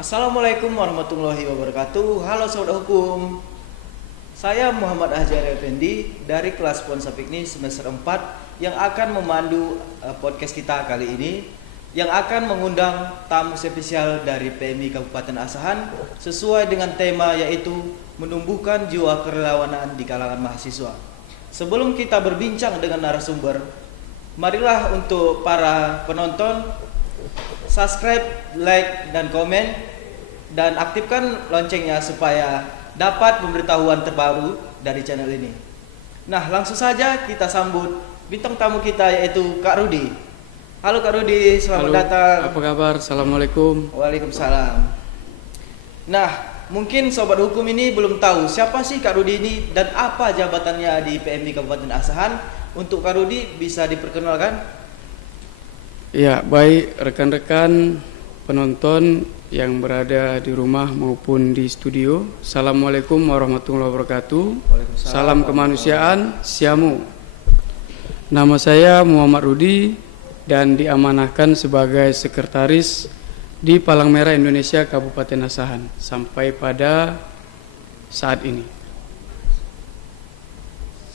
Assalamualaikum warahmatullahi wabarakatuh. Halo sahabat hukum. Saya Muhammad Ahjar Effendi dari kelas Ponsa Fikni semester 4 yang akan memandu podcast kita kali ini, yang akan mengundang tamu spesial dari PMI Kabupaten Asahan sesuai dengan tema, yaitu menumbuhkan jiwa kerelawanan di kalangan mahasiswa. Sebelum kita berbincang dengan narasumber, marilah untuk para penonton subscribe, like, dan komen, dan aktifkan loncengnya supaya dapat pemberitahuan terbaru dari channel ini. Nah, langsung saja kita sambut bintang tamu kita, yaitu Kak Rudi. Halo Kak Rudi, selamat datang. Apa kabar? Assalamualaikum. Waalaikumsalam. Nah, mungkin sobat hukum ini belum tahu siapa sih Kak Rudi ini dan apa jabatannya di PMI Kabupaten Asahan. Untuk Kak Rudi bisa diperkenalkan? Ya, baik rekan-rekan penonton yang berada di rumah maupun di studio. Assalamualaikum warahmatullahi wabarakatuh. Salam kemanusiaan, Siamu. Nama saya Muhammad Rudi dan diamanahkan sebagai sekretaris di Palang Merah Indonesia Kabupaten Asahan sampai pada saat ini.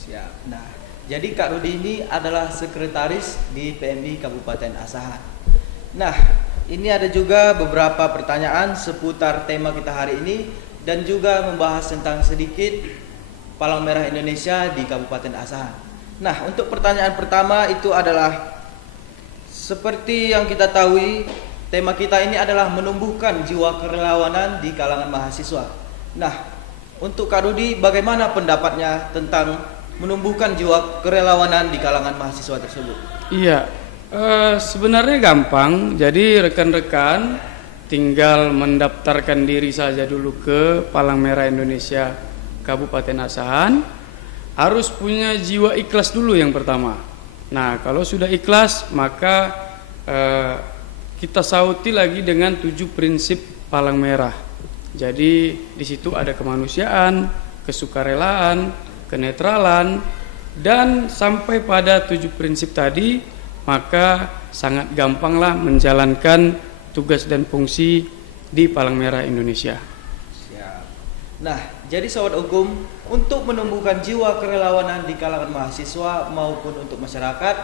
Siap. Nah, jadi Kak Rudi ini adalah sekretaris di PMI Kabupaten Asahan. Nah, ini ada juga beberapa pertanyaan seputar tema kita hari ini dan juga membahas tentang sedikit Palang Merah Indonesia di Kabupaten Asahan. Nah, untuk pertanyaan pertama itu adalah, seperti yang kita tahu, tema kita ini adalah menumbuhkan jiwa kerelawanan di kalangan mahasiswa. Nah, untuk Kak Rudi, bagaimana pendapatnya tentang menumbuhkan jiwa kerelawanan di kalangan mahasiswa tersebut? Iya, sebenarnya gampang. Jadi rekan-rekan tinggal mendaftarkan diri saja dulu ke Palang Merah Indonesia Kabupaten Asahan. Harus punya jiwa ikhlas dulu yang pertama. Nah, kalau sudah ikhlas, maka kita sauti lagi dengan 7 prinsip Palang Merah. Jadi di situ ada kemanusiaan, kesukarelaan, kenetralan, dan sampai pada 7 prinsip tadi, maka sangat gampanglah menjalankan tugas dan fungsi di Palang Merah Indonesia. Siap. Nah, jadi sobat hukum, untuk menumbuhkan jiwa kerelawanan di kalangan mahasiswa maupun untuk masyarakat,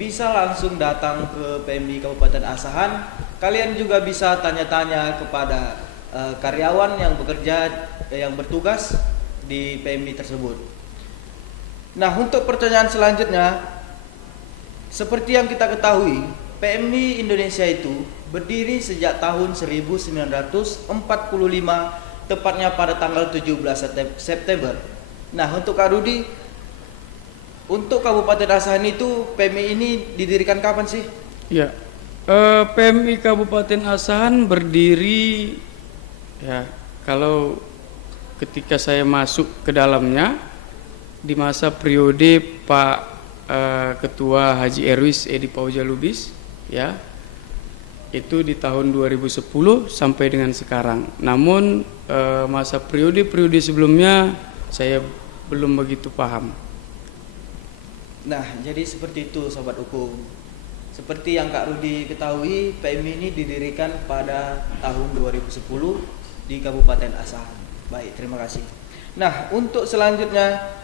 bisa langsung datang ke PMI Kabupaten Asahan. Kalian juga bisa tanya-tanya kepada karyawan yang bekerja, yang bertugas di PMI tersebut. Nah, untuk pertanyaan selanjutnya, seperti yang kita ketahui, PMI Indonesia itu berdiri sejak tahun 1945, tepatnya pada tanggal 17 September. Nah, untuk Kak Rudi, untuk Kabupaten Asahan itu PMI ini didirikan kapan sih? Ya, PMI Kabupaten Asahan berdiri, ya, kalau ketika saya masuk ke dalamnya di masa periode Pak Ketua Haji Erwis Edi Pauja Lubis, ya, itu di tahun 2010 sampai dengan sekarang. Namun masa periode-periode sebelumnya saya belum begitu paham. Nah, jadi seperti itu sobat hukum. Seperti yang Kak Rudi ketahui, PMI ini didirikan pada tahun 2010 di Kabupaten Asahan. Baik, terima kasih. Nah, untuk selanjutnya,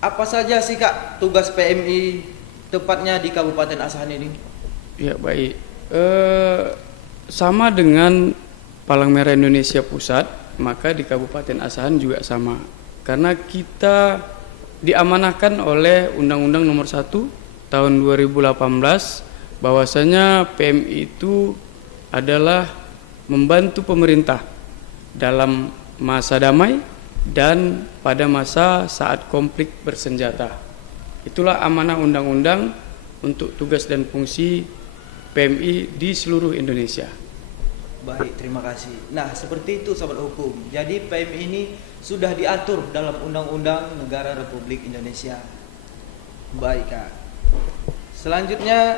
apa saja sih Kak tugas PMI tepatnya di Kabupaten Asahan ini? Ya, baik. Sama dengan Palang Merah Indonesia Pusat, maka di Kabupaten Asahan juga sama. Karena kita diamanahkan oleh Undang-Undang Nomor 1 tahun 2018 bahwasanya PMI itu adalah membantu pemerintah dalam masa damai dan pada masa saat konflik bersenjata. Itulah amanah undang-undang untuk tugas dan fungsi PMI di seluruh Indonesia. Baik, terima kasih. Nah, seperti itu sobat hukum. Jadi PMI ini sudah diatur dalam Undang-Undang Negara Republik Indonesia. Baik Kak. Selanjutnya,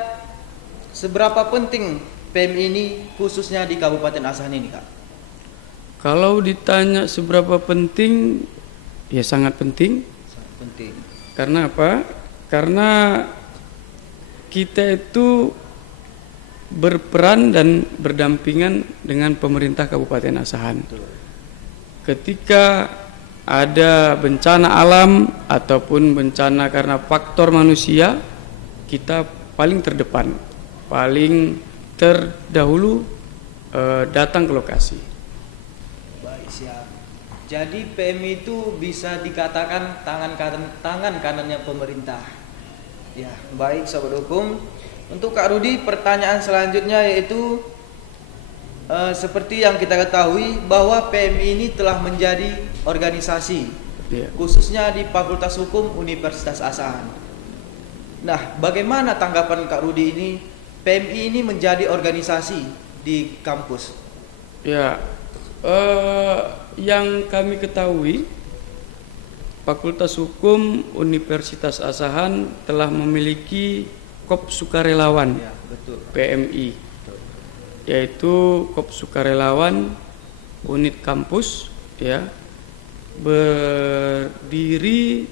seberapa penting PMI ini khususnya di Kabupaten Asahan ini Kak? Kalau ditanya seberapa penting, ya sangat penting. Sangat penting. Karena apa? Karena kita itu berperan dan berdampingan dengan pemerintah Kabupaten Asahan. Ketika ada bencana alam ataupun bencana karena faktor manusia, kita paling terdepan, paling terdahulu datang ke lokasi. Baik, siap. Jadi PMI itu bisa dikatakan tangan kanannya pemerintah. Ya, baik sobat hukum. Untuk Kak Rudi, pertanyaan selanjutnya yaitu seperti yang kita ketahui bahwa PMI ini telah menjadi organisasi, khususnya di Fakultas Hukum Universitas Asahan. Nah, bagaimana tanggapan Kak Rudi ini PMI ini menjadi organisasi di kampus? Ya, yang kami ketahui, Fakultas Hukum Universitas Asahan telah memiliki KOP Sukarelawan, ya, betul. PMI, yaitu KOP Sukarelawan Unit Kampus, ya, berdiri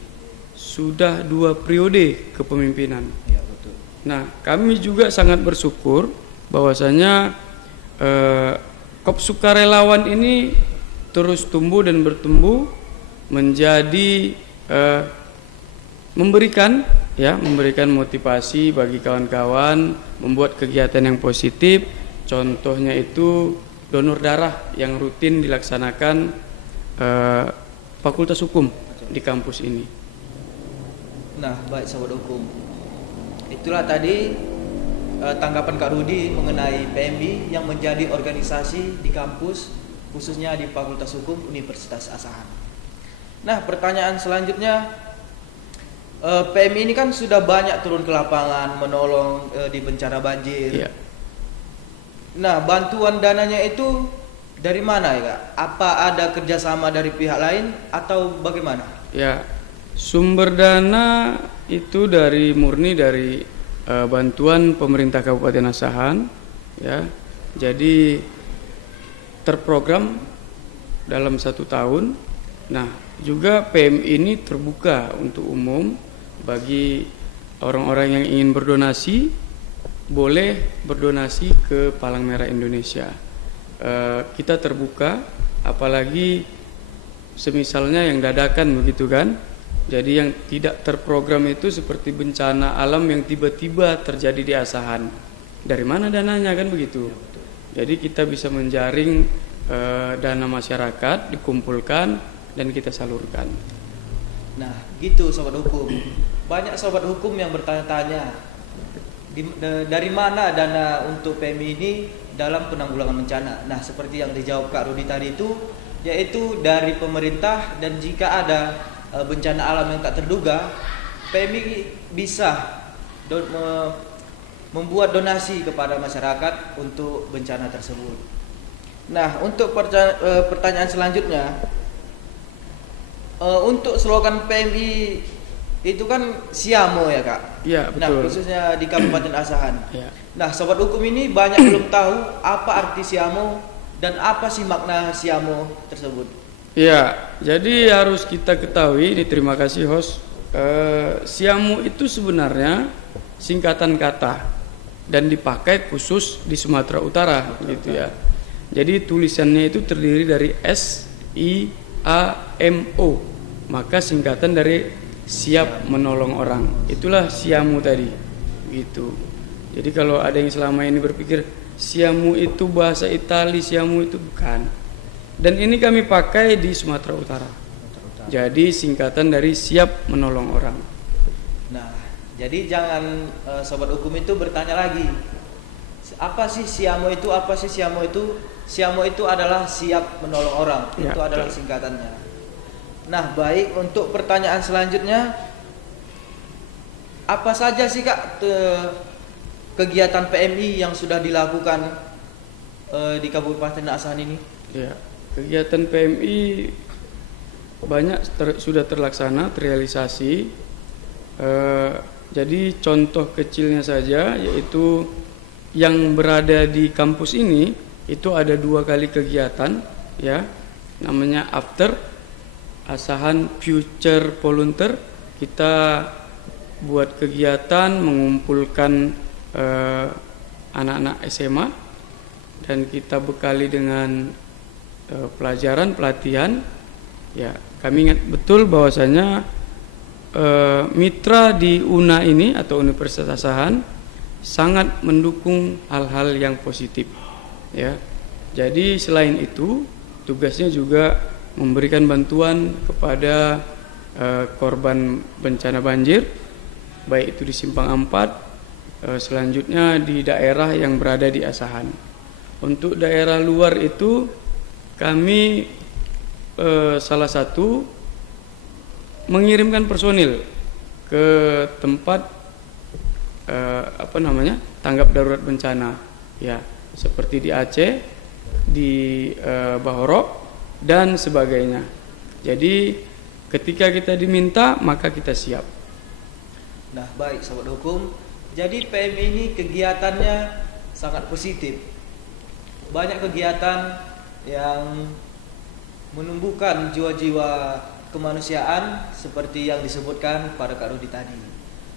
sudah 2 periode kepemimpinan. Ya, betul. Nah, kami juga sangat bersyukur bahwasanya KOP Sukarelawan ini terus tumbuh dan bertumbuh menjadi memberikan motivasi bagi kawan-kawan, membuat kegiatan yang positif. Contohnya itu donor darah yang rutin dilaksanakan Fakultas Hukum di kampus ini. Nah, baik sobat hukum, itulah tadi tanggapan Kak Rudi mengenai PMI yang menjadi organisasi di kampus, khususnya di Fakultas Hukum Universitas Asahan. Nah, pertanyaan selanjutnya, PMI ini kan sudah banyak turun ke lapangan menolong di bencana banjir. Ya. Nah, bantuan dananya itu dari mana ya Kak? Apa ada kerjasama dari pihak lain atau bagaimana? Ya, sumber dana itu murni dari bantuan pemerintah Kabupaten Asahan, ya. Jadi terprogram dalam 1 tahun. Nah, juga PMI ini terbuka untuk umum bagi orang-orang yang ingin berdonasi, boleh berdonasi ke Palang Merah Indonesia. Kita terbuka, apalagi semisalnya yang dadakan begitu kan. Jadi yang tidak terprogram itu seperti bencana alam yang tiba-tiba terjadi di Asahan. Dari mana dananya kan begitu. Jadi kita bisa menjaring dana masyarakat, dikumpulkan dan kita salurkan. Nah, gitu sobat hukum. Banyak sobat hukum yang bertanya-tanya dari mana dana untuk PMI ini dalam penanggulangan bencana. Nah, seperti yang dijawab Kak Rudi tadi itu, yaitu dari pemerintah, dan jika ada bencana alam yang tak terduga, PMI bisa membuat donasi kepada masyarakat untuk bencana tersebut. Nah, untuk pertanyaan selanjutnya, untuk slogan PMI itu kan Siamo ya Kak? Ya, betul. Nah, khususnya di Kabupaten Asahan. Ya. Nah, sobat hukum ini banyak belum tahu apa arti Siamo dan apa sih makna Siamo tersebut. Ya, jadi harus kita ketahui, ini terima kasih host. Siamo itu sebenarnya singkatan kata dan dipakai khusus di Sumatera Utara, gitu ya. Jadi tulisannya itu terdiri dari SIAMO, maka singkatan dari siap menolong orang. Itulah Siamo tadi, gitu. Jadi kalau ada yang selama ini berpikir Siamo itu bahasa Itali, Siamo itu bukan. Dan ini kami pakai di Sumatera Utara. Jadi singkatan dari siap menolong orang. Nah, jadi jangan sobat hukum itu bertanya lagi, apa sih Siamo itu? Apa sih Siamo itu? Siamo itu adalah siap menolong orang. Ya, itu adalah singkatannya. Nah, baik, untuk pertanyaan selanjutnya, apa saja sih Kak kegiatan PMI yang sudah dilakukan di Kabupaten Asahan ini? Ya, kegiatan PMI banyak sudah terlaksana, terrealisasi. Jadi contoh kecilnya saja, yaitu yang berada di kampus ini itu ada 2 kali kegiatan, ya, namanya After Asahan Future Volunteer. Kita buat kegiatan mengumpulkan anak-anak SMA dan kita bekali dengan pelajaran pelatihan. Ya, kami ingat betul bahwasanya mitra di UNA ini atau Universitas Asahan sangat mendukung hal-hal yang positif. Ya, jadi selain itu tugasnya juga memberikan bantuan kepada korban bencana banjir, baik itu di Simpang Ampat, selanjutnya di daerah yang berada di Asahan. Untuk daerah luar itu kami salah satu mengirimkan personil ke tempat tanggap darurat bencana, ya, seperti di Aceh, di Bahorok dan sebagainya. Jadi ketika kita diminta, maka kita siap. Nah, baik sobat hukum. Jadi PMI ini kegiatannya sangat positif. Banyak kegiatan yang menumbuhkan jiwa-jiwa kemanusiaan seperti yang disebutkan pada Kak Rudi tadi.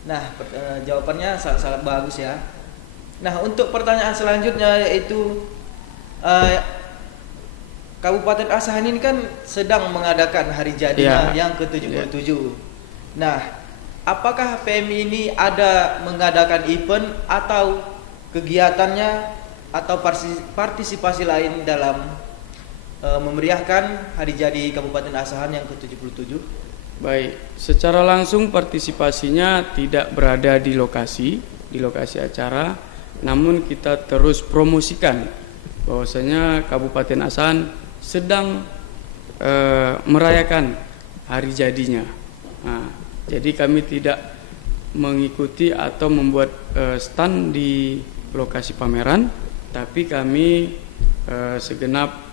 Nah, jawabannya sangat bagus ya. Nah, untuk pertanyaan selanjutnya yaitu Kabupaten Asahan ini kan sedang mengadakan hari jadinya yang ke-77. Nah, apakah PMI ini ada mengadakan event atau kegiatannya atau partisipasi lain dalam memeriahkan hari jadi Kabupaten Asahan yang ke-77? Baik, secara langsung partisipasinya tidak berada di lokasi acara, namun kita terus promosikan bahwasanya Kabupaten Asahan sedang merayakan hari jadinya. Nah, jadi kami tidak mengikuti atau membuat stand di lokasi pameran, tapi kami segenap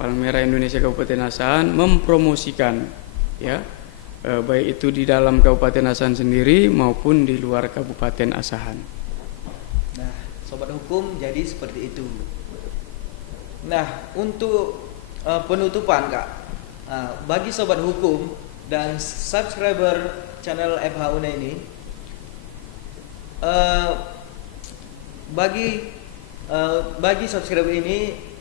Palang Merah Indonesia Kabupaten Asahan mempromosikan, ya, baik itu di dalam Kabupaten Asahan sendiri maupun di luar Kabupaten Asahan. Nah, sobat hukum, jadi seperti itu. Nah, untuk penutupan Kak, bagi sobat hukum dan subscriber channel FH UNA ini, bagi subscriber ini,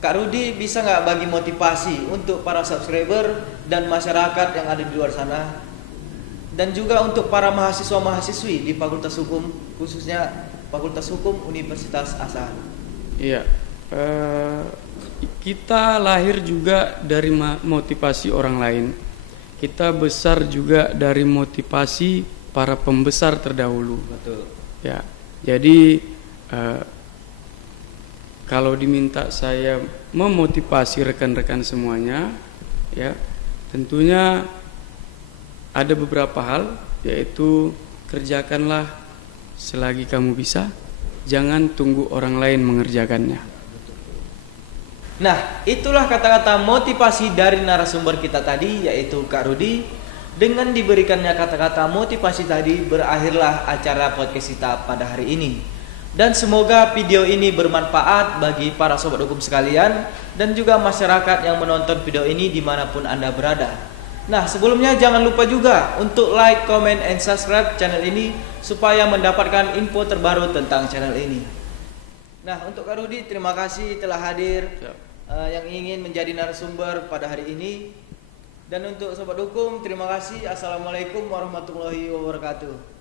Kak Rudi bisa nggak bagi motivasi untuk para subscriber dan masyarakat yang ada di luar sana, dan juga untuk para mahasiswa-mahasiswi di Fakultas Hukum, khususnya Fakultas Hukum Universitas Asahan? Iya. Kita lahir juga dari motivasi orang lain. Kita besar juga dari motivasi para pembesar terdahulu. Betul. Ya, jadi kalau diminta saya memotivasi rekan-rekan semuanya, ya, tentunya ada beberapa hal, yaitu kerjakanlah selagi kamu bisa, jangan tunggu orang lain mengerjakannya. Nah, itulah kata-kata motivasi dari narasumber kita tadi, yaitu Kak Rudi. Dengan diberikannya kata-kata motivasi tadi, berakhirlah acara podcast kita pada hari ini. Dan semoga video ini bermanfaat bagi para sobat hukum sekalian dan juga masyarakat yang menonton video ini dimanapun Anda berada. Nah, sebelumnya jangan lupa juga untuk like, comment, and subscribe channel ini supaya mendapatkan info terbaru tentang channel ini. Nah, untuk Kak Rudi, terima kasih telah hadir. Yang ingin menjadi narasumber pada hari ini. Dan untuk sobat hukum, terima kasih. Assalamualaikum warahmatullahi wabarakatuh.